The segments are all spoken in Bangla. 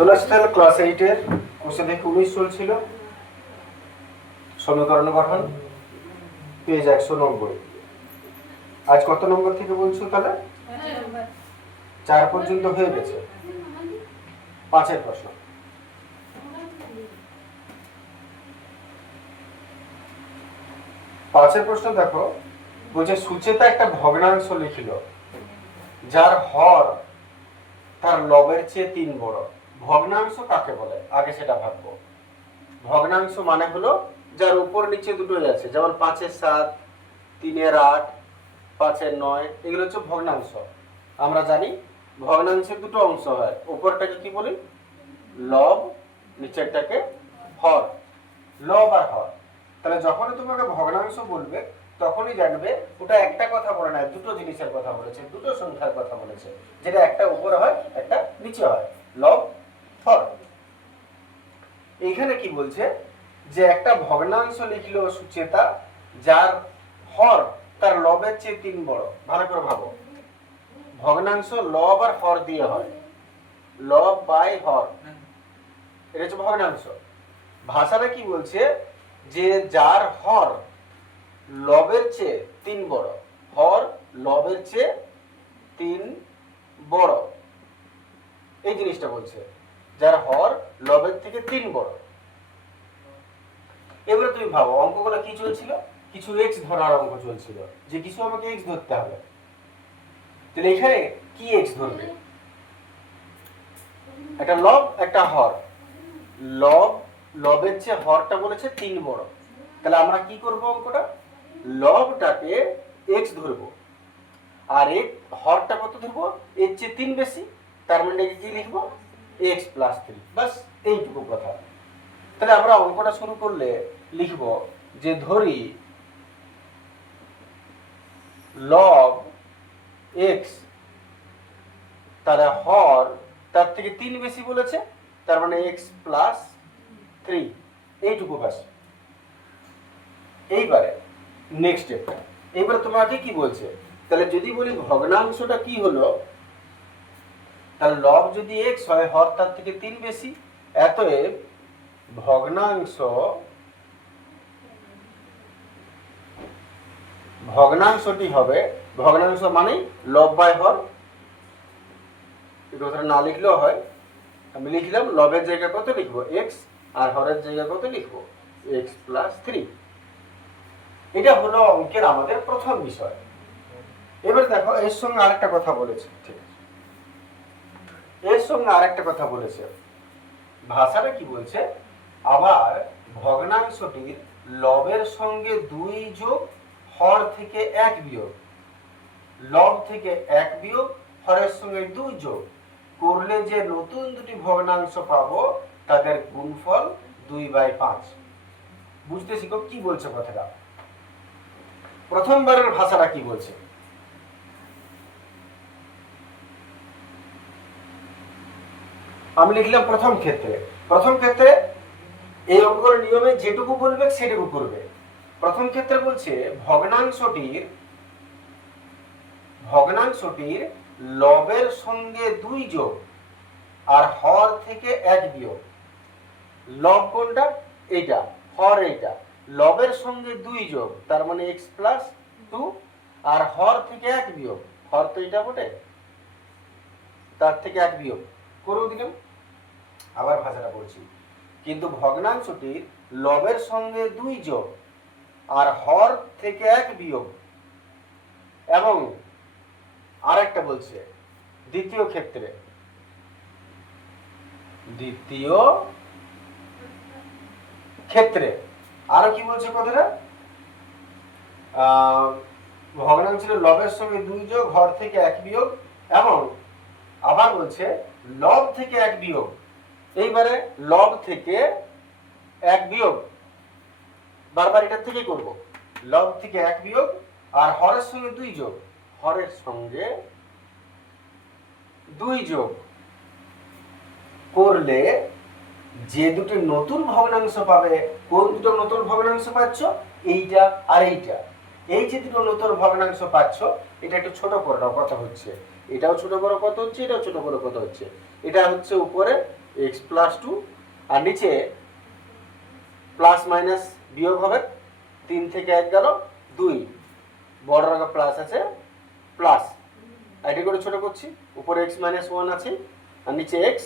চলে আসছে তাহলে ক্লাস 8-এর কোশ্চেন থেকে 19 চলছিল সমীকরণ গঠন পেজ 190। আজ কত নম্বর থেকে বলছো তাহলে? 4 পর্যন্ত হয়ে গেছে। 5-এর প্রশ্ন। পাঁচের প্রশ্ন দেখো, বলছে সুচেতা একটা ভগ্নাংশ লিখিল যার হর তার লবের চেয়ে 3 বড়। ভগ্নাংশ কাকে বলে আগে সেটা ভাববো। ভগ্নাংশ মানে হলো যার উপর নিচে দুটোই আছে, যেমন 5-এর 7, 3-এর 8, 5-এর 9, এগুলো হচ্ছে ভগ্নাংশ। আমরা জানি ভগ্নাংশের দুটো অংশ হয়, উপরটাকে কি বলি লব, নিচেরটাকে হর। লব আর হর। তাহলে যখনই তোমাকে ভগ্নাংশ বলবে তখনই জানবে ওটা একটা কথা বলে না, দুটো জিনিসের কথা বলেছে, দুটো সংখ্যার কথা বলেছে, যেটা একটা উপরে হয় একটা নিচে হয়, লব হর। এইখানে কি বলছে যে একটা ভগ্নাংশ লিখলো সুচেতা যার হর তার লবের চেয়ে 3 বড়। ভালো করে ভাবো, ভগ্নাংশ লব আর হর দিয়ে হয়, লব বাই হর, এটা হচ্ছে ভগ্নাংশ। ভাষাটা কি বলছে যে যার হর লবের চেয়ে 3 বড়, হর লবের চেয়ে 3 বড়, এই জিনিসটা বলছে, যার হর লবের থেকে 3 বড়। এবারে তুমি ভাবো অঙ্কগুলো কি চলছিল, কিছু এক্স ধরার অঙ্ক চলছিল, যে কিছু আমাকে এক্স ধরতে হবে। তাহলে এখানে কি এক্স ধরবে? একটা লব একটা হর। লব, লবের চেয়ে হরটা বলেছে 3 বড়। তাহলে আমরা কি করব, অঙ্কটা লবটাকে এক্স ধরবো আর এর হরটা কত ধরবো, এর চেয়ে 3 বেশি, তার মানে কি লিখবো x + 3। বাস এইটুকু কথা। তাহলে আমরা অঙ্কটা শুরু করলে লিখব যে ধরি লব x, তার হর তার থেকে 3 বেশি বলেছে, তার মানে x + 3, এইটুকু বাস। এইবারে নেক্সট স্টেপটা, এইবারে তোমাকে কি বলছে, তাহলে যদি বলি ভগ্নাংশটা কি হলো, তাহলে লব যদি x হয়, হর তার থেকে 3 বেশি, অতএব ভগ্নাংশটি হবে, ভগ্নাংশ মানে লব বাই হর। এই কথাটা না লিখলেও হয়, আমি লিখলাম লবের জায়গায় কত লিখবো x আর হরের জায়গায় কত লিখবো x + 3। এটা হলো অঙ্কের আমাদের প্রথম বিষয়। এবার দেখো এর সঙ্গে আরেকটা কথা বলেছে, ঠিক আছে, এর সঙ্গে আরেকটা কথা বলেছে। ভাষাটা কি বলছে, আবার ভগ্নাংশটির লবের সঙ্গে 2 যোগ হর থেকে 1 বিয়োগ, লব থেকে 1 বিয়োগ হরের সঙ্গে 2 যোগ করলে যে নতুন দুটি ভগ্নাংশ পাবো তাদের গুণফল 2/5। বুঝতে শিখো কি বলছে কথাটা। প্রথমবারের ভাষাটা কি বলছে, আমি লিখলাম প্রথম ক্ষেত্রে। প্রথম ক্ষেত্রে এই অঙ্কগুলোর নিয়মে যেটুকু বলবে সেটুকু করবে। প্রথম ক্ষেত্রে বলছে ভগ্নাংশটির লবের সঙ্গে 2 যোগ আর হর থেকে 1 বিয়োগ। লব কোনটা, এইটা, হর এইটা, লবের সঙ্গে 2 যোগ তার মানে x + 2 আর হর থেকে 1 বিয়োগ, হর তো এটা বটে, তার থেকে 1 বিয়োগ করেও দিলাম। আবার ভাষাটা বলছি, কিন্তু ভগ্নাংশটির লবের সঙ্গে 2 যোগ আর হর থেকে 1 বিয়োগ, এবং আরেকটা বলছে দ্বিতীয় ক্ষেত্রে আরো কি বলছে কথাটা, ভগ্নাংশের লবের সঙ্গে 2 যোগ হর থেকে 1 বিয়োগ, এবং আবার বলছে লব থেকে 1 বিয়োগ। এইবারে লব থেকে 1 বিয়োগ, বারবার এটার থেকে করব, লব থেকে 1 বিয়োগ আর হরের সঙ্গে 2 যোগ, হরের সঙ্গে 2 যোগ করলে যে দুটো নতুন ভগ্নাংশ পাবে, কোন দুটো নতুন ভগ্নাংশ পাচ্ছ, এইটা আর এইটা। এই যে দুটো নতুন ভগ্নাংশ পাচ্ছ, এটা একটু ছোট করে নাও, কত হচ্ছে, এটাও ছোট বড় কত হচ্ছে, এটাও ছোট বড় কত হচ্ছে। এটা হচ্ছে উপরে এক্স প্লাস টু, আর নিচে প্লাস মাইনাস বিয়োগ হবে, 3 থেকে 1 গেল 2, বড় আগে প্লাস আছে প্লাস, এটি করে ছোট করছি, উপরে এক্স মাইনাস 1 আছে আর নিচে এক্স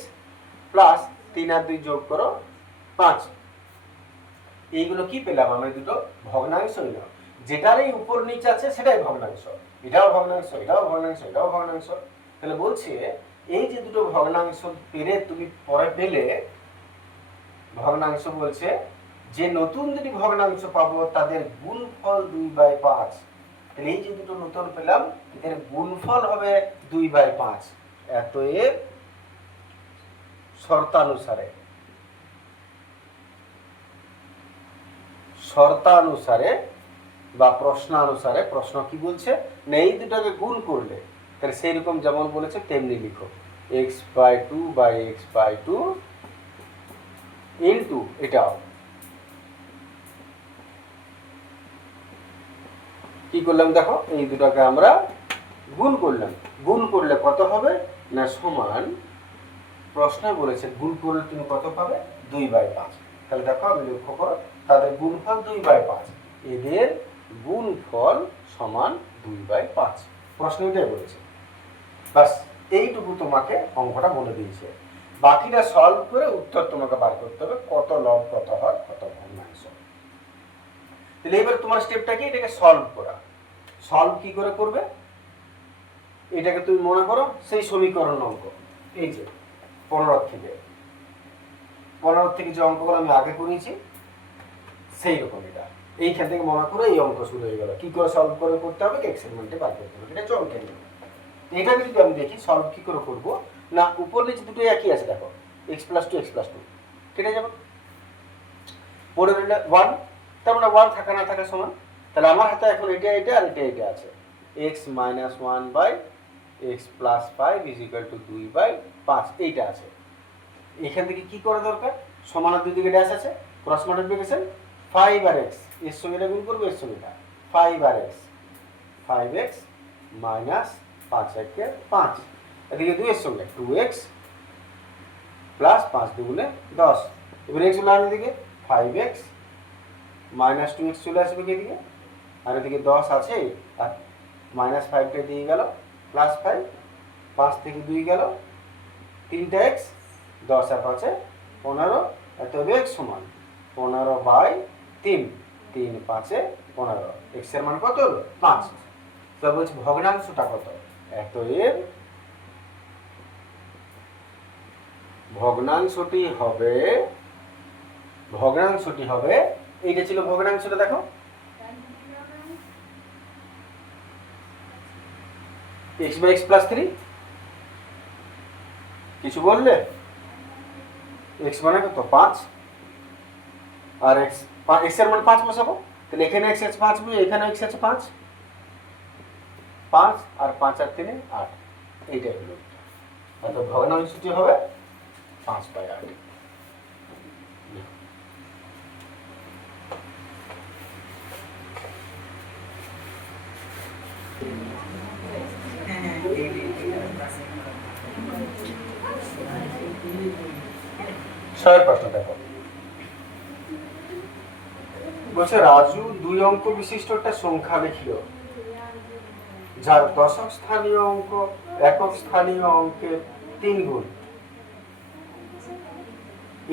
প্লাস 3 আর 2 যোগ করো 5। এইগুলো কি পেলাম? আমরা দুটো ভগ্নাংশ নিলাম, যেটার এই উপর নিচে আছে সেটাই ভগ্নাংশ, এটাও ভগ্নাংশ, এটাও ভগ্নাংশ, এটাও ভগ্নাংশ। তাহলে বলছে এই যে দুটো ভগ্নাংশ পেরে তুমি পরে পেলে ভগ্নাংশ, বলছে যে নতুন দুটি ভগ্নাংশ পাবো তাদের গুণফল 2/5। তাহলে এই যে দুটো নতুন পেলাম এদের গুণফল হবে 2/5। অতএব শর্তানুসারে বা প্রশ্নানুসারে, প্রশ্ন কি বলছে না এই দুটোকে গুণ করলে, তাহলে সেই রকম যেমন বলেছে তেমনি লিখো, x/2 ইনটু এটাও কি করলাম দেখো, এই দুটোকে আমরা গুণ করলাম, গুণ করলে কত হবে না সমান, প্রশ্নে বলেছে গুণ করলে তুমি কত পাবে 2/5। তাহলে দেখো আমি লক্ষ্য করো তাদের গুণফল 2/5, এদের গুণফল সমান 2/5, প্রশ্ন এটাই বলেছে। বাস এইটুকু তোমাকে অঙ্কটা বলে দিয়েছে, বাকিটা সলভ করে উত্তর তোমাকে বার করতে হবে, কত লব কত হয় কত ভগ্নাংশ। তাহলে এবার তোমার স্টেপটা কি, এটাকে সলভ করা। সলভ কি করে করবে, এটাকে তুমি মনে করো সেই সমীকরণ অঙ্ক, এই যে 15 থেকে যে অঙ্কগুলো আমি আগে করেছি সেই রকম, এটা এইখান থেকে মনে করো এই অঙ্ক শুরু হয়ে গেল, কি করে সলভ করে করতে হবে, এক্সের মানটা বার করতে হবে, এটা চলকে নিয়ে। এটাকে যদি আমি দেখি সলভ কি করে করবো, না উপর নিচে দুটো একই আছে, দেখো x+2 কেটে যাবে, পড়ে রইলে 1, তার মানে 1 থাকা না থাকা সমান। তাহলে আমার হাতে এখন এটা আর এটা আছে, x - 1/x + 5 = 2/5, এইটা আছে। এখান থেকে কি করা দরকার, সমানের দুই দিকে ড্যাশ আছে, ক্রস মাল্টিপ্লিকেশন, 5 আর x এর সঙ্গে এটা গুণ করব, এর সঙ্গে এটা 5 আর x, 5x - 5 × 5, এদিকে 2 এর সঙ্গে 2x + 5 × 2 = 10। এবার x গুলো আনার দিকে 5x - 2x চলে আসবে এদিকে, আর এদিকে 10 আছে আর -5টা দিয়ে গেল +5, 5 থেকে 2 গেল 3টা x, 10 আর 5 15, অতএব x সমান 15/3, 3 × 5 = 15, x এর মান কত হলো 5। তো বলছি ভগ্নাংশটা কত, অতএব ভগ্নাংশটি হবে এইটা ছিল ভগ্নাংশটা, দেখো x/x + 3, কিছু বললে, x মানে কত 5 আর x এর মান 5 বসাবো, তাহলে এখানে x আছে 5, এখানে x আছে 5 আর 5 আর 3 8, এইটাই হলো, অর্থাৎ ভগ্নাংশটি হবে 5/8। ছয়ের প্রশ্ন দেখো, বলছে রাজু 2 অঙ্ক বিশিষ্ট একটা সংখ্যা লিখল যার দশক স্থানীয় অঙ্ক একক স্থানীয় অঙ্কের 3 গুণ।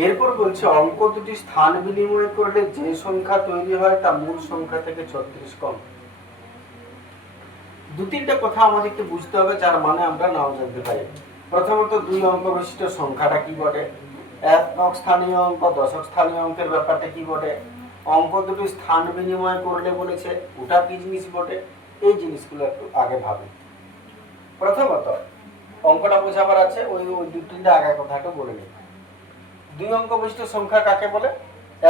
এরপর বলছে অঙ্ক দুটি স্থান বিনিময় করলে যে সংখ্যা তৈরি হয় তা মূল সংখ্যা থেকে 36 কম। 2-3টা কথা আমাদেরকে বুঝতে হবে, যার মানে আমরা নাও জানতে পারি। প্রথমত 2 অঙ্ক বিশিষ্ট সংখ্যাটা কি বটে, একক স্থানীয় অঙ্ক দশক স্থানীয় অঙ্কের ব্যাপারটা কি বটে, অঙ্ক দুটি স্থান বিনিময় করলে বলেছে ওটা কি জিনিস বটে, এই জিনিসগুলো একটু আগে ভাবি। প্রথমত অঙ্কটা বোঝাবার আছে, ওই 2-3টা আগে কথাটা বলে নিই। 2 অঙ্ক বিশিষ্ট সংখ্যা কাকে বলে,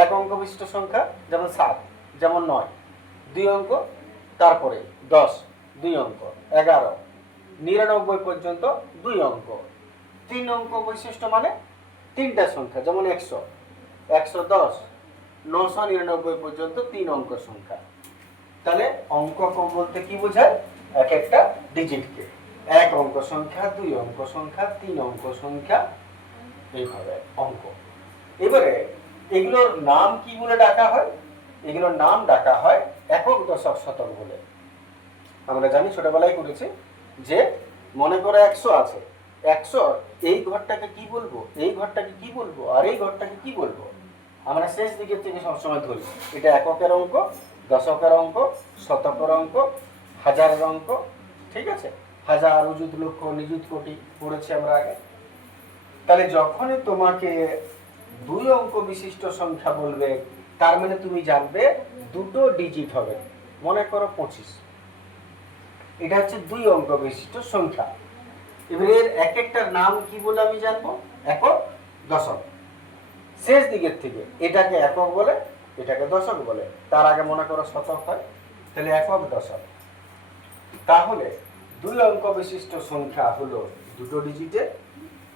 এক অঙ্ক বিশিষ্ট সংখ্যা যেমন 7, যেমন 9, 2 অঙ্ক, তারপরে 10 2 অঙ্ক, 11 99 পর্যন্ত 2 অঙ্ক। 3 অঙ্ক বৈশিষ্ট্য মানে 3টা সংখ্যা, যেমন 100 110 999 পর্যন্ত 3 অঙ্ক সংখ্যা। তাহলে অঙ্ক বলতে কি বোঝায়, এক একটা ডিজিটকে, 1 অঙ্ক সংখ্যা 2 অঙ্ক সংখ্যা 3 অঙ্ক সংখ্যা এইভাবে অঙ্ক। এবারে এগুলোর নাম কি বলে ডাকা হয়? এগুলোর নাম ডাকা হয় একক, দশক, শতক বলে। আমরা জানি ছোটবেলায় করেছি যে মনে করো 100 আছে, 100 এই ঘরটাকে কি বলবো, এই ঘরটাকে কি বলবো, আর এই ঘরটাকে কি বলবো, আমরা শেষ দিকের থেকে সবসময় ধরি। এটা এককের অঙ্ক, দশকের অঙ্ক, শতকের অঙ্ক, হাজারের অঙ্ক। ঠিক আছে, হাজার, অযুত, লক্ষ, নিযুত, কোটি পড়েছি আমরা আগে। তাহলে যখনই তোমাকে 2 অঙ্ক বিশিষ্ট সংখ্যা বলবে, তার মানে তুমি জানবে দুটো ডিজিট হবে। মনে করো 25, এটা হচ্ছে 2 অঙ্ক বিশিষ্ট সংখ্যা। এবার এর এক একটার নাম কি বলে আমি জানবো? একক, দশক। শেষ দিকের থেকে এটাকে একক বলে, এটাকে দশক বলে। তার আগে মনে করো শতক হয়, তাহলে একক, দশক। তাহলে 2 অঙ্ক বিশিষ্ট সংখ্যা হলো দুটো ডিজিটের,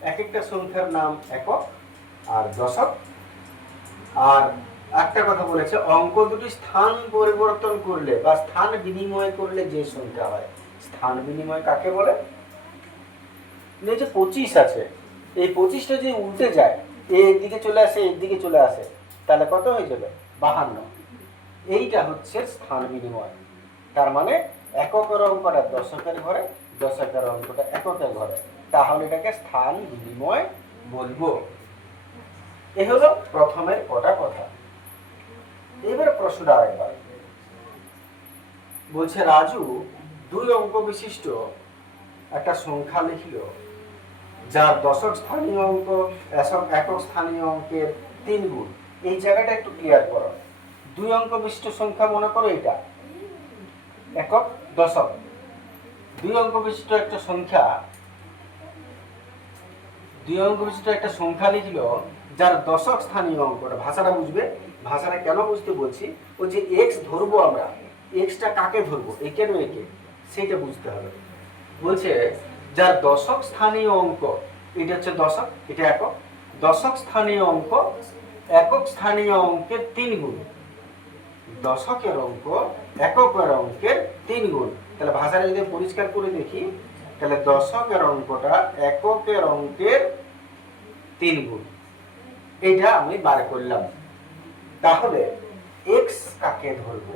এক একটা সংখ্যার নাম একক আর দশক। আর একটা কথা বলেছে, অঙ্ক দুটি স্থান পরিবর্তন করলে বা স্থান বিনিময় করলে যে সংখ্যা হয়, স্থান বিনিময় কাকে বলে? এই যে 25 আছে, এই 25টা যদি উল্টে যায়, এর দিকে চলে আসে, এর দিকে চলে আসে, তাহলে কত হয়ে যাবে? 52। এইটা হচ্ছে স্থান বিনিময়। তার মানে এককের অঙ্কটা দশকের ঘরে, দশকের অঙ্কটা এককের ঘরে, তাহলে এটাকে স্থান বিনিময় বলবো। এ হলো প্রথমের কটা কথা। এবার প্রশ্নটা আরেকবার বলছে, রাজু 2 অঙ্ক বিশিষ্ট একটা সংখ্যা লিখল যার দশক স্থানীয় অঙ্ক একক স্থানীয় অঙ্কের 3 গুণ। এই জায়গাটা একটু ক্লিয়ার করো। 2 অঙ্ক বিশিষ্ট সংখ্যা মনে করো এটা একক, দশক। 2 অঙ্ক বিশিষ্ট একটা সংখ্যা, 2 অঙ্ক বিশিষ্ট একটা সংখ্যা লিখলো যার দশক স্থানীয় অঙ্কটা, ভাষাটা বুঝবে। ভাষাটা কেন বুঝতে বলছি, ও যে এক্স ধরবো আমরা, এক্সটা কাকে ধরবো, একে না একে, সেইটা বুঝতে হবে। বলছে যার দশক স্থানীয় অঙ্ক, এটা হচ্ছে দশক, এটা একক। দশক স্থানীয় অঙ্ক একক স্থানীয় অঙ্কের 3 গুণ। দশকের অঙ্ক এককের অঙ্কের 3 গুণ। তাহলে ভাষাটা যদি পরিষ্কার করে দেখি, তাহলে দশকের অঙ্কটা এককের অঙ্কের 3 গুণ। এটা আমি বার করলাম। তাহলে এক্স কাকে ধরবো?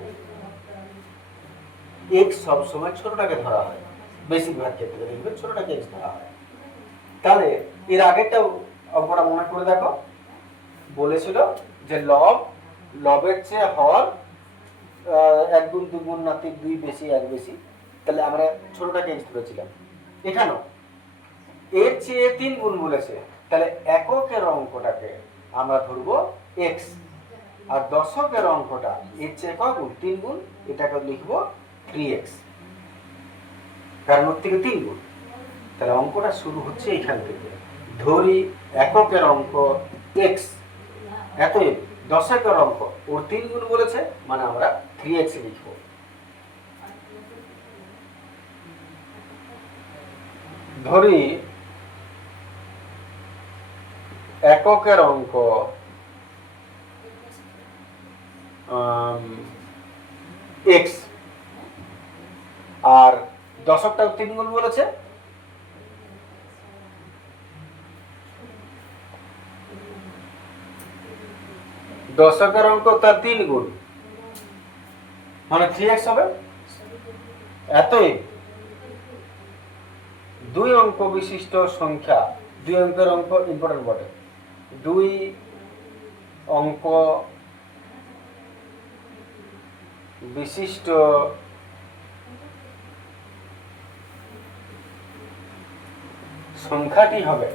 এক্স সবসময় ছোটটাকে ধরা হয়, বেশিরভাগ ক্ষেত্রে দেখবে ছোটটাকে এক্স ধরা হয়। তাহলে এর আগেরটা অঙ্কটা মনে করে দেখো, বলেছিল যে লবের চেয়ে হর 1 গুণ 2 গুণ নাতিক 2 বেশি 1 বেশি, তাহলে আমরা ছোটটাকে এক্স ধরেছিলাম। এখানেও এর চেয়ে 3 গুণ বলেছে, তাহলে এককের অঙ্কটাকে আমরা ধরবো এক্স, আর দশকের অঙ্কটা এর চেয়ে কয় গুণ? 3 গুণ, এটাকে লিখবো 3x, কারণ ওর থেকে 3 গুণ। তাহলে অঙ্কটা শুরু হচ্ছে এখান থেকে। ধরি এককের অঙ্ক x, এতই দশকের অঙ্ক ওর 3 গুণ বলেছে, মানে আমরা 3x লিখবো। ধরি এককের অঙ্ক x আর দশকটাও 3 গুণ বলেছে, দশকের অঙ্ক তার 3 গুণ, মানে 3x হবে। এতই 2 অঙ্ক বিশিষ্ট সংখ্যা, 2 অঙ্কের অঙ্ক ইম্পর্টেন্ট বটে, 2 অঙ্ক বিশিষ্ট সংখ্যাটি হবে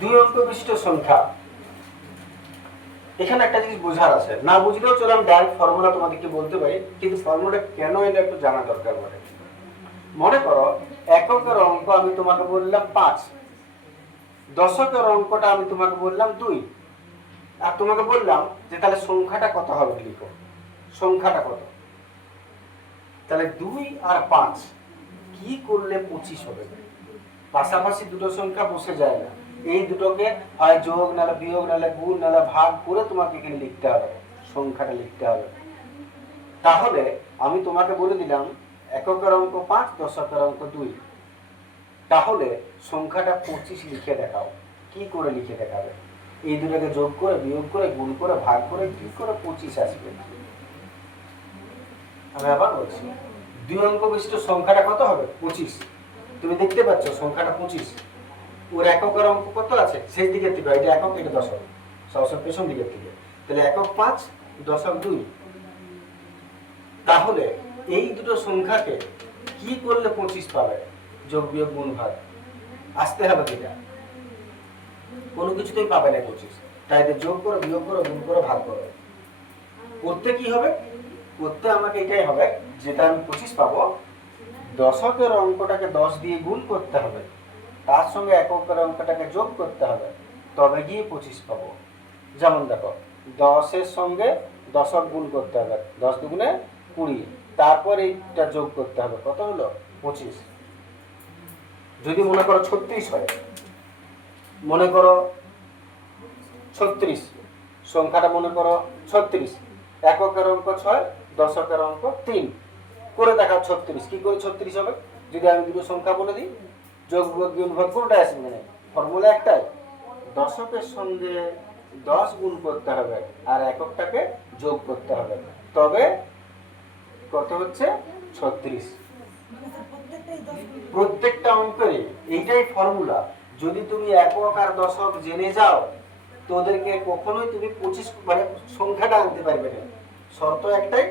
2 অঙ্ক বিশিষ্ট সংখ্যা। এখানে একটা জিনিস বোঝার আছে, না বুঝলেও চলো আমি ডাইরেক্ট ফর্মুলা তোমাদেরকে বলতে পারি, কিন্তু ফর্মুলা কেন এটা একটু জানা দরকার পড়ে। মনে করো এককের অঙ্ক আমি তোমাকে বললাম 5, দশকের অঙ্কটা আমি তোমাকে বললাম 2, আর তোমাকে বললাম যে তাহলে সংখ্যাটা কত হবে লিখো, সংখ্যাটা কত। তাহলে 2 আর 5 কি করলে 25 হবে? পাশাপাশি দুটো সংখ্যা বসে যায় না, এই দুটোকে হয় যোগ নাহলে বিয়োগ নাহলে গুণ নাহলে ভাগ করে তোমাকে এখানে লিখতে হবে, সংখ্যাটা লিখতে হবে। তাহলে আমি তোমাকে বলে দিলাম এককের অঙ্ক 5, দশকের অঙ্ক 2, তাহলে সংখ্যাটা 25 লিখে দেখাও। কি করে লিখে দেখাবে? এই দুটাকে যোগ করে, বিয়োগ করে, গুণ করে, ভাগ করে কি করে 25 আসবে? আমি আবার বলছি, 2 অঙ্ক বিশিষ্ট সংখ্যাটা কত হবে? 25। তুমি দেখতে পাচ্ছ সংখ্যাটা 25, ওর এককের অঙ্ক কত আছে? শেষ দিকের থেকে, এটা একক, এটা দশক, সবসময় পেছন দিকের থেকে। তাহলে একক 5, দশক 2। তাহলে এই দুটো সংখ্যাকে কি করলে 25 পাবে? যোগ, বিয়োগ, গুণ, ভাগ আসতে হবে কিনা? কোনো কিছুতেই পাবে না 25। তাই যোগ করো, বিয়োগ করো, গুণ করো, ভাগ করো। করতে কি হবে? করতে আমাকে এটাই হবে, যেটা আমি 25 পাবো, দশকের অঙ্কটাকে 10 দিয়ে গুণ করতে হবে, তার সঙ্গে এককের অঙ্কটাকে যোগ করতে হবে, তবে গিয়ে 25 পাবো। যেমন দেখো, 10-এর সঙ্গে দশক গুণ করতে হবে, 10 দুগুণে 20, তারপর এইটা যোগ করতে হবে, কত হলো? 25। যদি মনে করো 36 হয়, মনে করো 36, সংখ্যাটা মনে করো 36, এককের অঙ্ক 6, দশকের অঙ্ক 3, করে দেখাও 36। কি করে 36 হবে? যদি আমি দুটো সংখ্যা বলে দিই, যোগ, বিয়োগ, গুণ, ভাগ কোনটা আসবে? মানে ফর্মুলা একটাই, দশকের সঙ্গে 10 গুণ করতে হবে আর এককটাকে যোগ করতে হবে, তবে কত হচ্ছে? 36। প্রত্যেকটা অঙ্কের এইটাই ফর্মুলা। যদি তুমি একক আর দশক জেনে যাও, তোদেরকে কখনোই তুমি 25 মানে সংখ্যাটা আনতে পারবে না। শর্ত একটাই,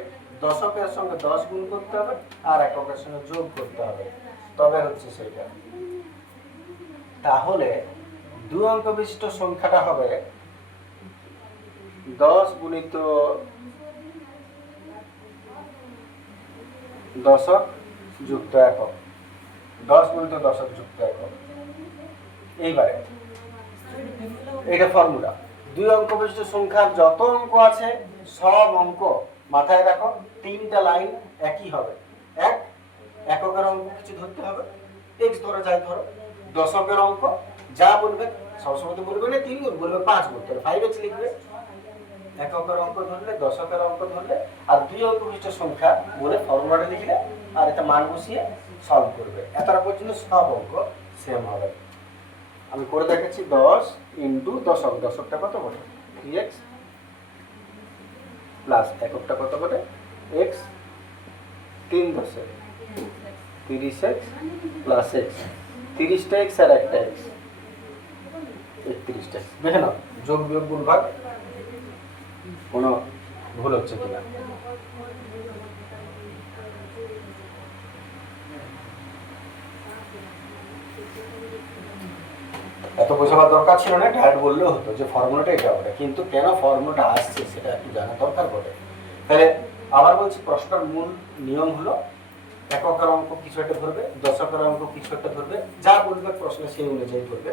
দশকের সঙ্গে 10 গুণ করতে হবে আর এককের সঙ্গে যোগ করতে হবে, তবে হচ্ছে সেইটা। তাহলে 2 অঙ্ক বিশিষ্ট সংখ্যাটা হবে 10 গুণিত দশক যুক্ত একক, 10 গুণিত দশক যুক্ত একক। এইবারে এটা ফর্মুলা। 2 অঙ্ক বিশিষ্ট সংখ্যার যত অঙ্ক আছে সব অঙ্ক মাথায় রাখো, 3টা লাইন একই হবে। এক, এককের অঙ্ক কিছু ধরতে হবে, x ধরে যাই ধরো। দশকের অঙ্ক যা বলবে, সবসময় তো বলবে না 3 গুণ, বলবে 5 গুণ, তাহলে 5x লিখবে। এককের অঙ্ক ধরলে, দশকের অঙ্ক ধরলে, আর 2 অঙ্ক বিশিষ্ট সংখ্যা বলে ফর্মুলাটা লিখলে আর এটা মান বসিয়ে সলভ করবে। এতটা পর্যন্ত সব অঙ্ক সেম হবে। আমি করে দেখাচ্ছি, 10 ইন্টু দশক, দশকটা কত বটে? 3x, প্লাস এককটা কত বটে? x, 3 10 30x plus x, 30টা x আর একটা x, 31টা। দেখে নাও যোগ, বিয়োগ, গুণ, ভাগ কোনো ভুল হচ্ছে কিনা। এত বোঝাবার দরকার ছিল না, ডাইরেক্ট বললেও হতো যে ফর্মুলাটা এটা হবে, কিন্তু কেন ফর্মুলাটা আসছে সেটা একটু জানা দরকার পড়ে। তাহলে আবার বলছি, প্রশ্নের মূল নিয়ম হলো এককের অঙ্ক কিছু একটা ধরবে, দশকের অঙ্ক কিছু একটা ধরবে, যা বলবে প্রশ্ন সেই অনুযায়ী ধরবে।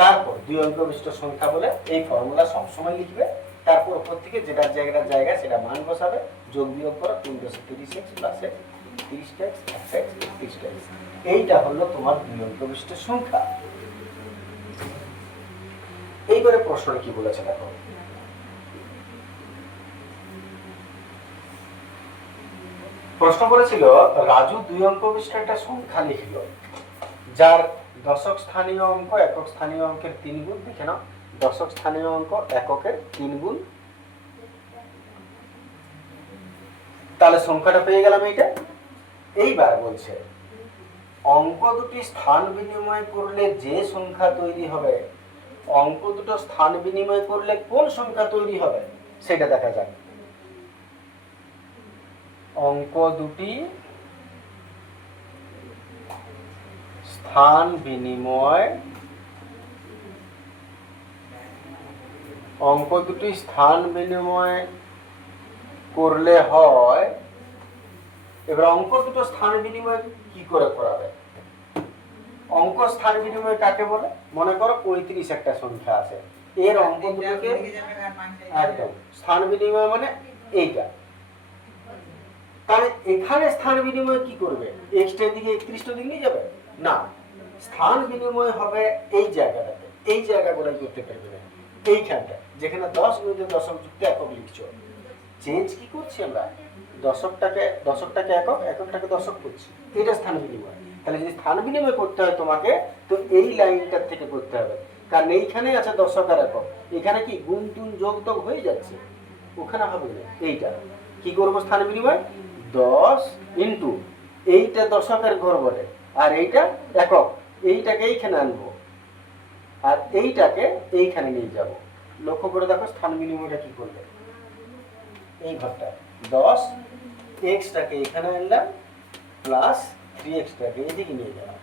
তারপর 2 অঙ্ক বিশিষ্ট সংখ্যা বলে এই ফর্মুলা সবসময় লিখবে, তারপর উপর থেকে যেটার জায়গা সেটা মান বসাবে, যোগ, বিয়োগ করো, 3 10 30x plus x, 30টা x, 1x, 31টা x। এইটা হলো তোমার 2 অঙ্ক বিশিষ্ট সংখ্যা। এইবারে প্রশ্নটা কি বলেছে দেখো, প্রশ্ন করেছিল রাজু 2 অঙ্ক বিশিষ্ট একটা সংখ্যা লিখল, যার দশক স্থানীয় অঙ্ক একক স্থানীয় অঙ্কের 3 গুণ। দেখে নাও, দশক স্থানীয় অঙ্ক এককের 3 গুণ। তাহলে সংখ্যাটা পেয়ে গেলাম এইটা। এইবার বলছে অঙ্ক দুটি স্থান বিনিময় করলে যে সংখ্যা তৈরি হবে, অঙ্ক দুটো স্থান বিনিময় করলে কোন সংখ্যা তৈরি হবে সেটা দেখা যাক। অঙ্ক দুটি স্থান বিনিময়, অঙ্ক দুটি স্থান বিনিময় করলে হয়। এবার অঙ্ক দুটো স্থান বিনিময় কি করে করাবে? অঙ্ক স্থান বিনিময় কাকে বলে? মনে করো 35 একটা সংখ্যা আছে, এর অঙ্ক দুটোকে একদম স্থান বিনিময় মানে এইটা। তাহলে এখানে স্থান বিনিময় কি করবে? এক্সটার দিকে 31টার দিকে নিয়ে যাবে না, স্থান বিনিময় হবে এই জায়গাটাতে, এই জায়গাগুলো করতে পারবে না, এইখানটা যেখানে 10 গুণিত দশক যুক্ত একক লিখছো। চেঞ্জ কি করছি আমরা? দশকটাকে একক, এককটাকে দশক করছি, এটা স্থান বিনিময়। তাহলে যদি স্থান বিনিময় করতে হয় তোমাকে, তো এই লাইনটার থেকে করতে হবে। কারণ এইখানেই আছে দশকের একক, এখানে কি গুণ টুন যোগ যোগ হয়ে যাচ্ছে, ওখানে হবে না। এইটা কি করবো স্থান বিনিময়, 10 ইন্টু এইটা দশকের ঘর বলে আর এইটা একক, এইটাকে এইখানে আনবো আর এইটাকে এইখানে নিয়ে যাব। লক্ষ্য করে দেখো স্থান বিনিময়টা কি করলে, এই ঘরটা 10 এক্সটাকে এখানে আনলাম প্লাস 3x-টাকে এদিকে নিয়ে গেলাম,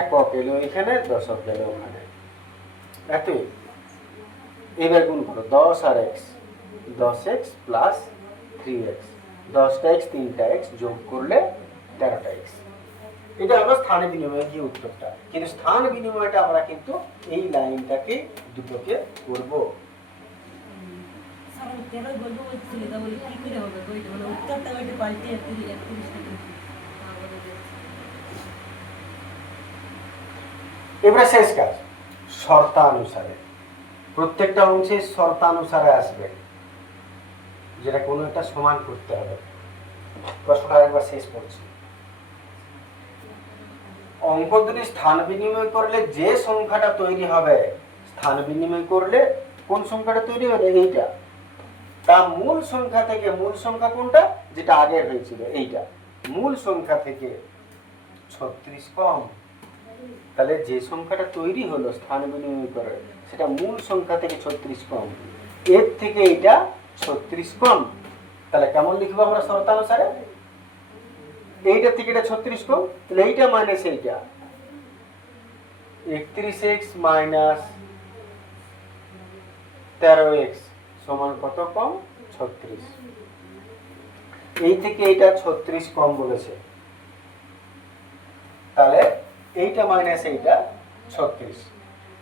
একক এলো এখানে, দশক গেল ওখানে, এতই। এবার গুণ করো 10 আর x, 10x প্লাস 3x, 10টা x 3টা x যোগ করলে 13টা x। এটা হলো স্থান বিনিময়ে কি উত্তরটা, কিন্তু স্থান বিনিময়টা আমরা কিন্তু এই লাইনটাকে দুটোকে করব। এবারে শেষ কাজ, শর্তানুসারে, প্রত্যেকটা অংশে শর্তানুসারে আসবে, যেটা কোনো একটা সমান করতে হবে। প্রশ্নটা একবার শেষ করছি। অঙ্ক দুটি স্থান বিনিময় করলে যে সংখ্যাটা তৈরি হবে, স্থান বিনিময় করলে কোন সংখ্যাটা তৈরি হবে, এইটা, তা মূল সংখ্যা থেকে, মূল সংখ্যা কোনটা, যেটা আগে হয়েছিল এইটা, মূল সংখ্যা থেকে 36 কম। তাহলে যে সংখ্যাটা তৈরি হলো স্থান বিনিময় করে, সেটা মূল সংখ্যা থেকে 36 কম, এর থেকে এটা 36 কম। তাহলে কেমন লিখবো আমরা শর্তানুসারে, এইটা থেকে এটা 36 কম, তাহলে এইটা মাইনাস এইটা, 31x মাইনাস 13x সমান কত কম, 36। এই থেকে এইটা 36 কম বলেছে, তাহলে এইটা মাইনাস এইটা 36।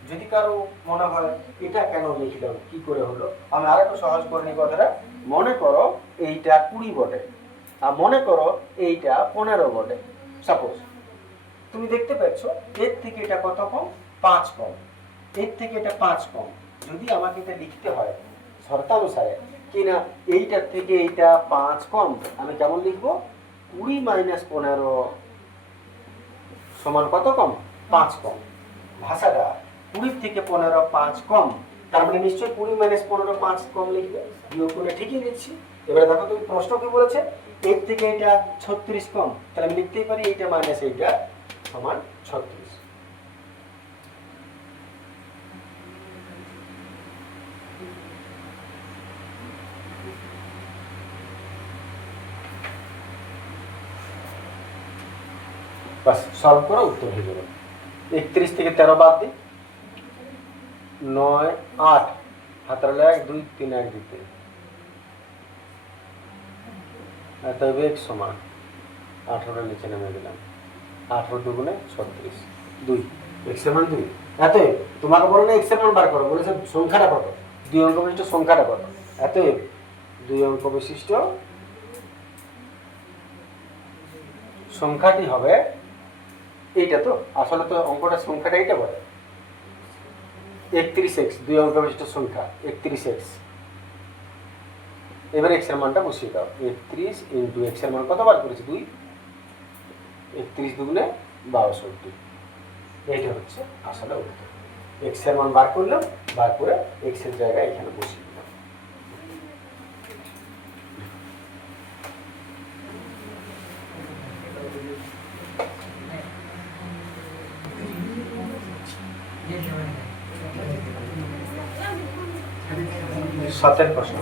যদি কারো মনে হয় এটা কেন লিখলাম, কি করে হলো, আমি আর একটু সহজ করে নিই কথাটা। মনে করো এইটা 20 বটে আর মনে করো এইটা 15 বটে, সাপোজ। তুমি দেখতে পাচ্ছ এর থেকে এটা কত কম, 5 কম, এর থেকে এটা 5 কম। যদি আমাকে এটা লিখতে হয় শর্তানুসারে কিনা এইটার থেকে এইটা 5 কম, আমি কেমন লিখবো, 20 মাইনাস 15 সমান কত কম, 5 কম। ভাষাটা 20 থেকে 15 5 কম, তার মানে নিশ্চয়ই 20 মাইনাস 15 5 কম লিখবে, বিয়োগ করে ঠিকই দিচ্ছি। এবারে দেখো তুমি প্রশ্ন কি বলেছে, এর থেকে এটা 36 কম, তাহলে আমি লিখতেই পারি এইটা মাইনাস এইটা সমান 36। বাস সলভ করে উত্তর হয়ে যাবে। 31 থেকে 13 বাদ দিই, 9 8 হাতের 1 2 3 1 দিতে, অতএব x সমান 18 নিচে নেমে দিলাম, 18 দুগুণে 36, 2 x এর মান 2। অতএব তোমাকে বলো না x এর মান বার করো, বলেছে সংখ্যাটা কত, 2 অঙ্ক বিশিষ্ট সংখ্যাটা কত, অতএব 2 অঙ্ক বিশিষ্ট সংখ্যাটি হবে এইটা। তো আসলে তো অঙ্কটা সংখ্যাটা এইটা বলে 31x, 2 অঙ্ক বিশিষ্ট সংখ্যা 31x। এবার x এর মানটা বসিয়ে দাও, 31 ইন্টু x এর মান কত বার করেছি, 2, 31 দুগুণে 62। এইটা হচ্ছে আসলে উত্তর। x এর মান বার করলাম, বার করে x এর জায়গায় এখানে বসিয়ে দিলাম। সাতের প্রশ্ন,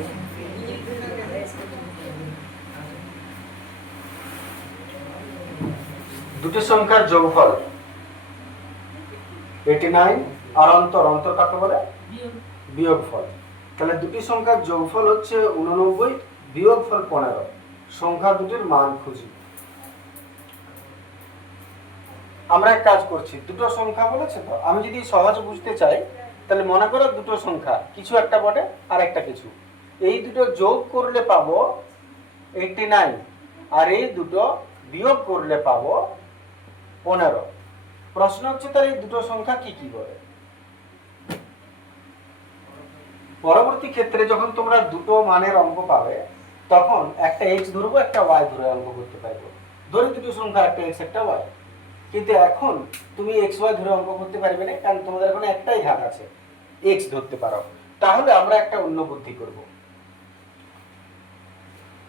দুটি সংখ্যার যোগফল 89 আর অন্তর, অন্তর কাকে বলে, বিয়োগফল। তাহলে দুটি সংখ্যার যোগফল হচ্ছে 89 বিয়োগফল 15, সংখ্যা দুটির মান খুঁজি। আমরা এক কাজ করছি, দুটো সংখ্যা বলেছে তো, আমি যদি সহজ বুঝতে চাই তাহলে মনে করো দুটো সংখ্যা, কিছু একটা বটে আর একটা কিছু, এই দুটো যোগ করলে পাবো 89 আর এই দুটো বিয়োগ করলে পাবো 15। প্রশ্ন হচ্ছে তাহলে এই দুটো সংখ্যা কি কি বলে। পরবর্তী ক্ষেত্রে যখন তোমরা দুটো মানের অঙ্ক পাবে তখন একটা x ধরবো একটা y ধরে অঙ্ক করতে পারবো। ধরি দুটো সংখ্যা একটা x একটা y, কিন্তু এখন তুমি এক্স ওয়াই ধরে অঙ্ক করতে পারবে না, কারণ তোমাদের এখন একটাই ঘাত আছে, এক্স ধরতে পারো। তাহলে আমরা একটা অন্য বুদ্ধি করব।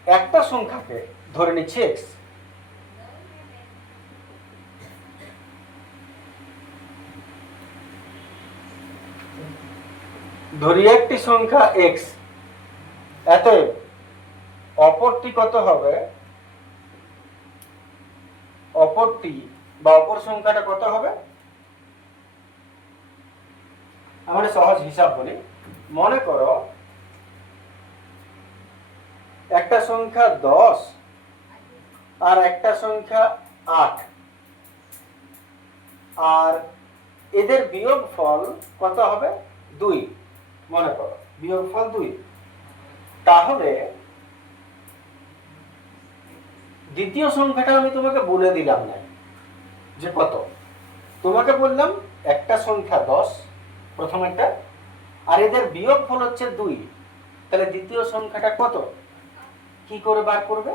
একটা সংখ্যাকে ধরে নিচ্ছি এক্স, ধরি একটি সংখ্যা এক্স, অতএব অপরটি কত হবে, অপরটি বা অপর সংখ্যাটা কত হবে। আমরা সহজ হিসাব বলি, মনে করো একটা সংখ্যা 10 আর একটা সংখ্যা 8, আর এদের বিয়োগফল কত হবে 2, মনে করো বিয়োগফল 2। তাহলে দ্বিতীয় সংখ্যাটা আমি তোমাকে বলে দিলাম না যে কত, তোমাকে বললাম একটা সংখ্যা 10 প্রথম একটা, আর এদের বিয়োগফল হচ্ছে 2, তাহলে দ্বিতীয় সংখ্যাটা কত কি করে বার করবে,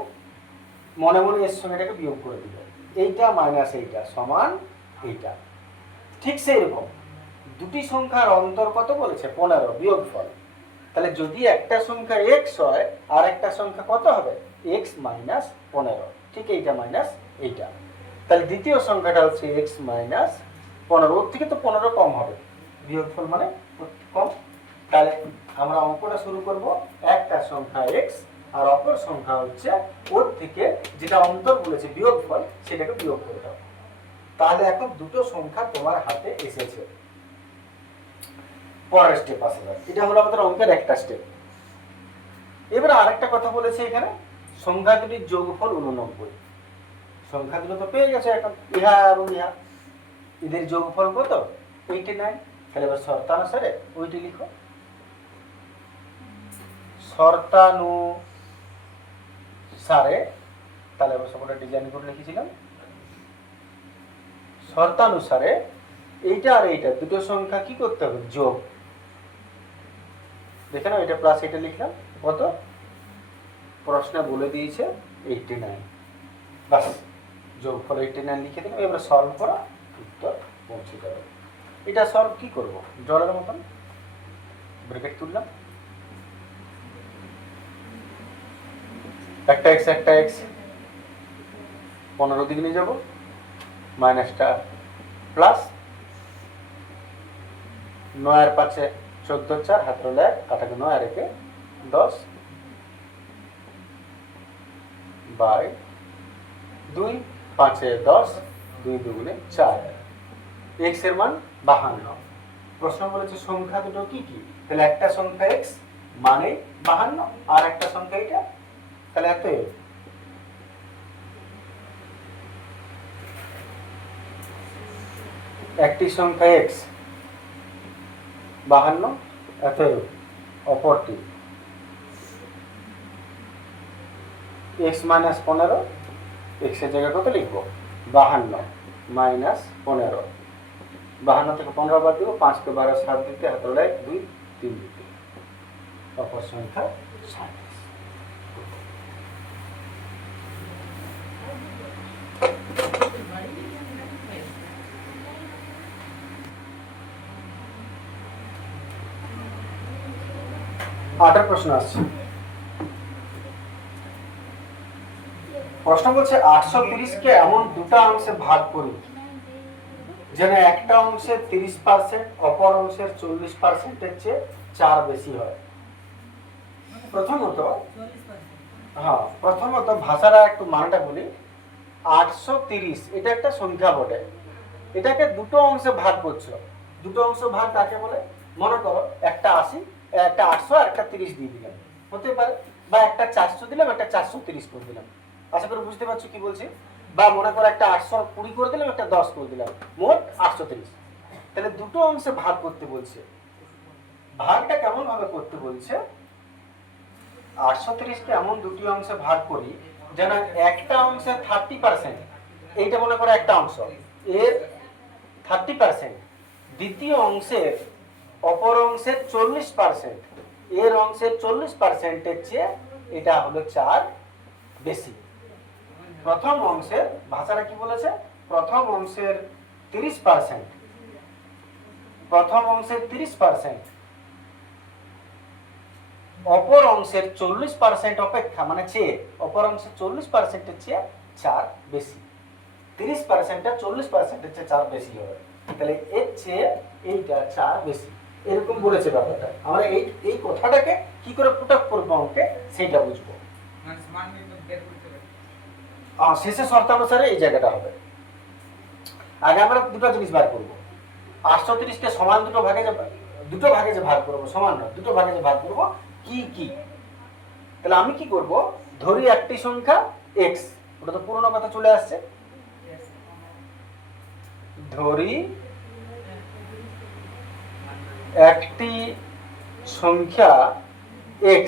মনে মনে এর সঙ্গে এটাকে বিয়োগ করে দিবে, এইটা মাইনাস এইটা সমান এইটা। ঠিক সেই রকম দুটি সংখ্যার অন্তর কত বলেছে 15 বিয়োগফল, তাহলে যদি একটা সংখ্যা x হয় আর একটা সংখ্যা কত হবে x মাইনাস 15, ঠিক এইটা মাইনাস এইটা, তাহলে দ্বিতীয় সংখ্যাটা হচ্ছে x মাইনাস 15, ওর থেকে তো 15 কম হবে, বিয়োগফল মানে কম। তাহলে আমরা অঙ্কটা শুরু করব, একটা সংখ্যা x আর অপর সংখ্যা হচ্ছে ওর থেকে যেটা অন্তর বলেছে বিয়োগফল, সেটাকে বিয়োগ করে দাও। তাহলে এখন দুটো সংখ্যা তোমার হাতে এসেছে। পরের স্টেপ আসে, এটা হলো আমাদের অঙ্কের একটা স্টেপ। এবারে আরেকটা কথা বলেছে এখানে, সংখ্যা দুটির যোগফল 89। সংখ্যা দুটো তো পেয়ে গেছে, এখন ইহা এবং ইহা, এদের যোগফল কত 89। তাহলে এবার শর্তানুসারে ওইটি লিখো, শর্তানুসারে, তাহলে এবার সবটা ডিজাইন করে লিখেছিলাম, শর্তানুসারে এইটা আর এইটা দুটো সংখ্যা কি করতে হবে যোগ, দেখে নাও এটা প্লাস এটা লিখলাম, কত প্রশ্নে বলে দিয়েছে 89, বাস যোগফল 89 লিখে দিলাম। এবার সলভ করা, উত্তর পৌঁছে যাবে। এটা সলভ কি করব, জলের মতন ব্র্যাকেট তুললাম, একটা এক্স 15 দিকে নিয়ে যাবো, মাইনাসটা প্লাস, 9 আর 5 14, 4 হাত রোলে 1, কাটাকে 9 আর 1 10 বাই 2, 5 10, 2 2 4, x এর মান 52। প্রশ্ন বলেছে সংখ্যা দুটো কি কি, তাহলে একটা সংখ্যা x মানে 52 আর একটা সংখ্যা এটা, তাহলে এত একটি সংখ্যা x 52, এত অপরটি x মাইনাস 15, x এর জায়গায় কত লিখবো 52 মাইনাস 15, 52 থেকে 15 বাদ দিব, 5 কে 12 7 দিতে হাতে 1 2 3 দিতে, অপর সংখ্যা 27। আটের প্রশ্ন আসছে, প্রশ্ন বলছে 830 কে এমন দুটা অংশে ভাগ করি যেন একটা অংশের 30% অপর অংশের 40%-এর চেয়ে 4 বেশি হয়। প্রথমত ভাষাটা একটু মানটা বলি, 830 এটা একটা সংখ্যা বটে, এটাকে দুটো অংশে ভাগ করছো, দুটো অংশ ভাগ কাকে বলে, মনে করো একটা 80, একটা 800 আর একটা 30 দিয়ে দিলাম, হতে পারে, বা একটা 400 দিলাম, একটা 430 করে দিলাম, আশা করি বুঝতে পারছো কি বলছি, বা মনে করো একটা 820 করে দিলাম, একটা 10 করে দিলাম, মোট 830। তাহলে দুটো অংশে ভাগ করতে বলছে, ভাগটা কেমন ভাবে করতে বলছে, 830 কে এমন দুটি অংশে ভাগ করি যেন একটা অংশের 30%, এইটা মনে করো একটা অংশ, এর 30%, দ্বিতীয় অংশের অপর অংশের 40%, এর অংশের 40%-এর চেয়ে এটা হলো 4 বেশি। প্রথম অংশের ভাষাটা কি বলেছে, প্রথম অংশের 30%, প্রথম অংশের 30%, অপর অংশের 40% অপেক্ষা মানে চেয়ে, অপর অংশের 40%-এর চেয়ে 4 বেশি। 30%টা 40%-এর চেয়ে 4 বেশি হবে, তাহলে এর চেয়ে এইটা 4 বেশি, এরকম বলেছে ব্যাপারটা। আমরা এই কথাটাকে কি করে পুট আপ করবো অঙ্কে সেইটা বুঝবো। শেষে শর্তানুসারে এই জায়গাটা হবে। আগে আমরা দুটো জিনিস বার করবো, 830কে সমান দুটো ভাগে যে ভাগ করবো, সমান না দুটো ভাগে যে ভাগ করবো কি কি। তাহলে আমি কি করব, ধরি একটি সংখ্যা x, ওটা তো পুরনো কথা চলে আসছে, ধরি একটি সংখ্যা x,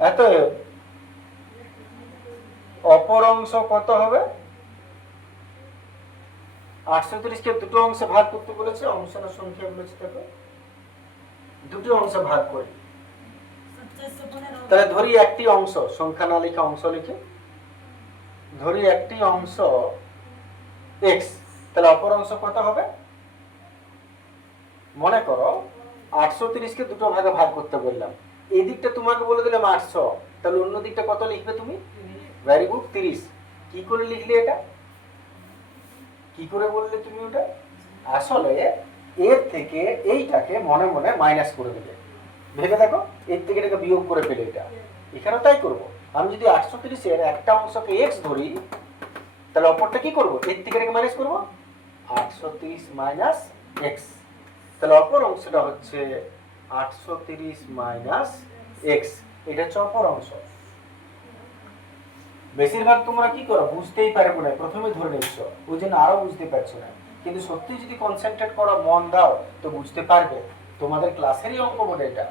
এত অপর অংশ কত হবে, 830কে দুটো অংশে ভাগ করতে বলেছে, অংশের সংখ্যা বলেছে, দেখো দুটো অংশে ভাগ করি। তাহলে ধরি একটি অংশ, সংখ্যা না লিখে অংশ লিখে, ধরি একটি অংশ x, তাহলে অপর অংশ কত হবে, মনে করো 830কে দুটো ভাগে ভাগ করতে বললাম, এই দিকটা তোমাকে বলে দিলাম 800, তাহলে অন্য দিকটা কত লিখবে তুমি, ভেরি গুড 30। কি করে লিখলে এটা, কি করে বললে তুমি ওটা, আসলে এর থেকে এইটাকে মনে মনে মাইনাস করে দেবে, ভেবে দেখো এর থেকে এটাকে বিয়োগ করে ফেলে, এটা এখানেও তাই করবো। আমি যদি 830-এর একটা অংশকে x ধরি, তাহলে অপরটা কি করবো, এর থেকে এটাকে মাইনাস করবো, 830 মাইনাস x, তাহলে অপর অংশটা হচ্ছে 830 মাইনাস x, এটা হচ্ছে অপর অংশ। বেশিরভাগ তোমরা কি করো, বুঝতেই পারবে না, প্রথমে ধরে নিচ্ছ, ওই জন্য আরো বুঝতে পারছো না, কিন্তু সত্যি যদি কনসেন্ট্রেট করো, মন দাও, তো বুঝতে পারবে। তোমাদের ক্লাসেরই অঙ্ক বলে, এটা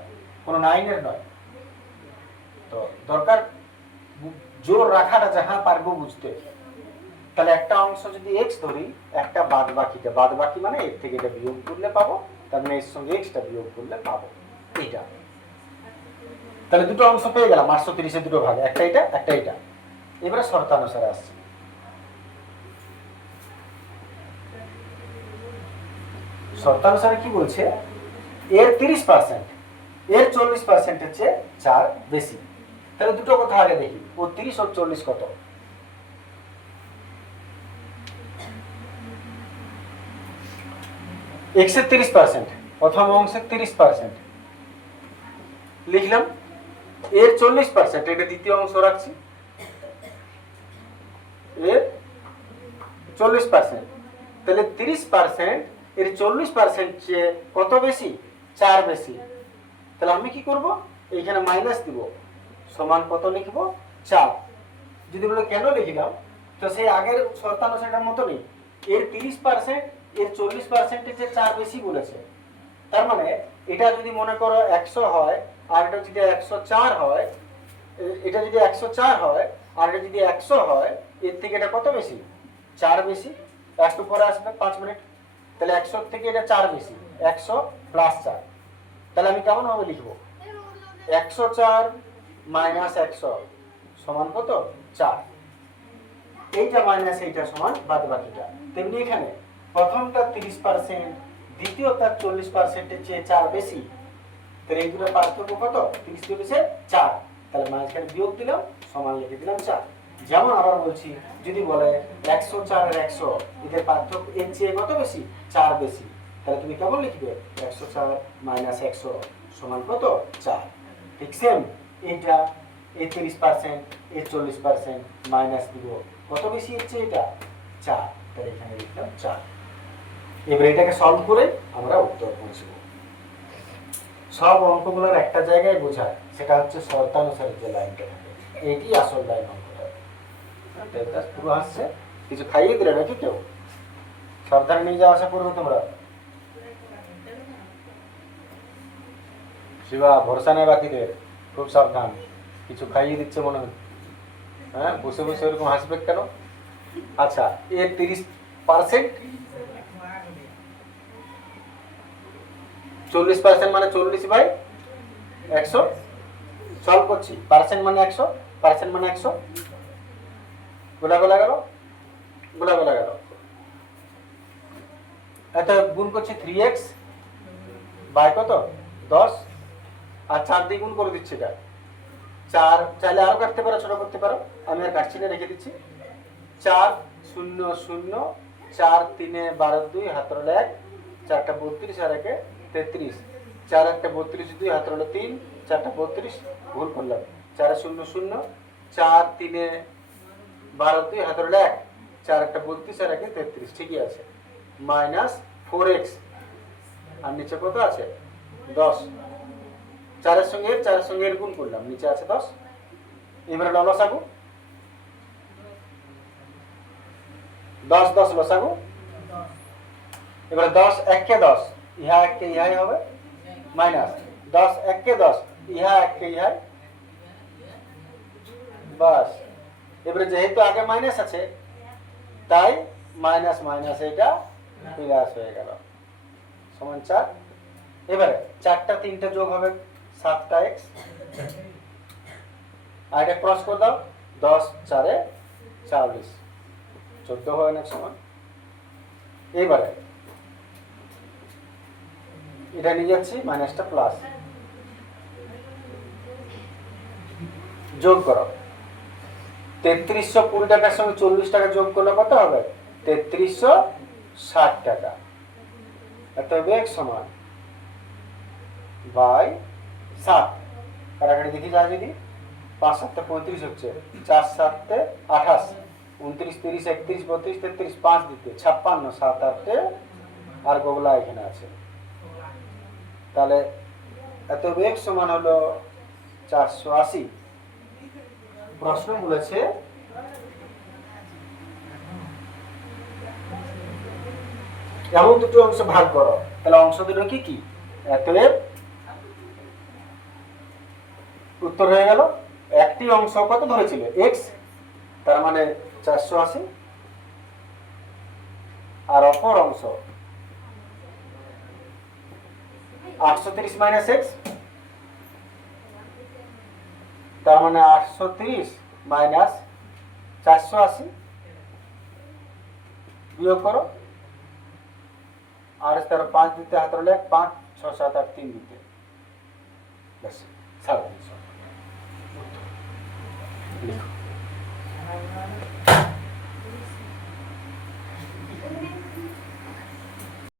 কোনো 9-এর নয়, তো দরকার জোর রাখাটা, যাহা পারবো বুঝতে। তাহলে একটা অংশ যদি x ধরি, একটা বাদ বাকি মানে এর থেকে এটা বিয়োগ করলে পাবো, তার মানে এর সঙ্গে xটা বিয়োগ করলে পাবো এইটা। তাহলে দুটো অংশ পেয়ে গেলাম 830-এর দুটো ভাগে, একটা এটা একটা এটা। এবারে শর্তানুসারে আসছে, শর্তানুসারে কি বলছে, এর 30%, এর 40%-এর চেয়ে 4 বেশি। তাহলে দুটো কথা আগে দেখি, ও 30 ও 40 কত, x এর 30%, প্রথম অংশের 30% লিখলাম, এর 40%, এটা দ্বিতীয় অংশ রাখছি, এর 40%, তাহলে 30% এর 40% চেয়ে কত বেশি, 4 বেশি। তাহলে আমি কি করব, এইখানে মাইনাস দিব, সমান কত লিখবো, 4। যদি বলে কেন লিখলাম, তো সেই আগের শর্তানুসারের মতনই, এর 30% এর 40%-এর চেয়ে 4 বেশি বলেছে, তার মানে এটা যদি মনে করো 100 হয়, আর এটা যদি 104 হয়, এটা যদি 104 হয় আর এটা যদি 100 হয়, এর থেকে এটা কত বেশি, 4 বেশি। একটু পরে আসবে 5 মিনিট, তাহলে 100 থেকে এটা 4 বেশি, 100 প্লাস 4, তাহলে আমি কেমন ভাবে লিখবো, 104 মাইনাস 100 সমান কত, 4, এইটা মাইনাস এইটা সমান বাদ বাকিটা। তেমনি এখানে প্রথমটা 30%, দ্বিতীয়টা 40%-এর চেয়ে 4 বেশি, তাহলে এই দুটো পার্থক্য কত, 30 - 4, তাহলে মাঝখানে বিয়োগ দিলাম, সমান লিখে দিলাম 4। যেমন আবার বলছি, যদি বলে 104 আর 100 এদের পার্থক্য এর চেয়ে কত বেশি, 4 বেশি, তাহলে তুমি কেমন লিখবে, 104 মাইনাস 100 সমান কত, 4। ঠিক সেম এইটা, এর 30% এর 40% মাইনাস দিব, কত বেশি এর চেয়ে, এটা 4, তাহলে এখানে লিখলাম 4। এবার এটাকে সলভ করে আমরা উত্তর পৌঁছবো। সব অঙ্কগুলোর একটা জায়গায় বোঝায়, সেটা হচ্ছে শর্তানুসারে যে লাইনটা থাকে, এইটি আসল লাইন অঙ্কটা। দেবদাস পুরো আসছে, কিছু খাইয়ে দিলে নাকি কেউ, সাবধানে নিয়ে যাওয়া আসা করবে তোমরা, শিবা ভরসা নেই বাকিদের, খুব সাবধান, কিছু খাইয়ে দিচ্ছে মনে হয়, হ্যাঁ বসে বসে এরকম হাসবে কেন। আচ্ছা, এর 30%, 40% মানে 40/100, সলভ করছি, পার্সেন্ট মানে 100, পার্সেন্ট মানে 100, গোলা গোলা গেল, গোলা গোলা গেল। এত গুণ করছি 3x বাই কত 10 আর 4 দিয়ে গুণ করে দিচ্ছি এটা 4 চাইলে আরো কাটতে পারো ছোট করতে পারো আমি আর কাটছি না রেখে দিচ্ছি 4 0 0 4 3 12 2 হাত রোল 1 4টা 32 আর 1 33 4 একটা 32 2 হাত রোল 3 4টা 32 ভুল করলাম 4 0 0 4 3 12 2 হাত রোল 1 4 একটা 32 আর 1 33 ঠিকই আছে মাইনাস 4x আর নিচে কত আছে 10 4 এর সঙ্গে এর গুণ করলাম নিচে আছে 10 এবারে লসাগু 10 10 লসাগু এবারে 10 1 কে 10 ইহা 1 কে ইহাই হবে মাইনাস 10 1 কে 10 ইহা 1 কে ইহাই বাস এবারে যেহেতু আগে মাইনাস আছে তাই মাইনাস মাইনাস এটা প্লাস হয়ে গেল সমান 4 এবারে 4টা 3টা যোগ হবে 7টা x আর এটা ক্রস করে দাও 10 4 এ 40 14 হয় না সমান এবারে এটা নিয়ে যাচ্ছি মাইনাসটা প্লাস যোগ করো 3320 টাকার সঙ্গে 40 টাকা যোগ করলে কত হবে 3360 টাকা অতএব x সমান বাই 7 কাটাকাটি দেখি যা যদি 5 7 35 হচ্ছে 4 7 28 29 30 31 32 33 5 দিতে 56 7 8 আর গোগলা এখানে আছে তাহলে অতএব x সমান হলো 480 প্রশ্ন বলেছে এমন দুটো অংশ ভাগ করো তাহলে অংশ দুটো কি কি অতএব উত্তর হয়ে গেল একটি অংশ কত ধরেছিল x তার মানে 480 আর অপর অংশ 830 মাইনাস x তার মানে 830 মাইনাস 480 বিয়োগ করো আর তার 5 দিতে হাত রইল 5 6 7 8 3 দিতে বাস 350 লিখো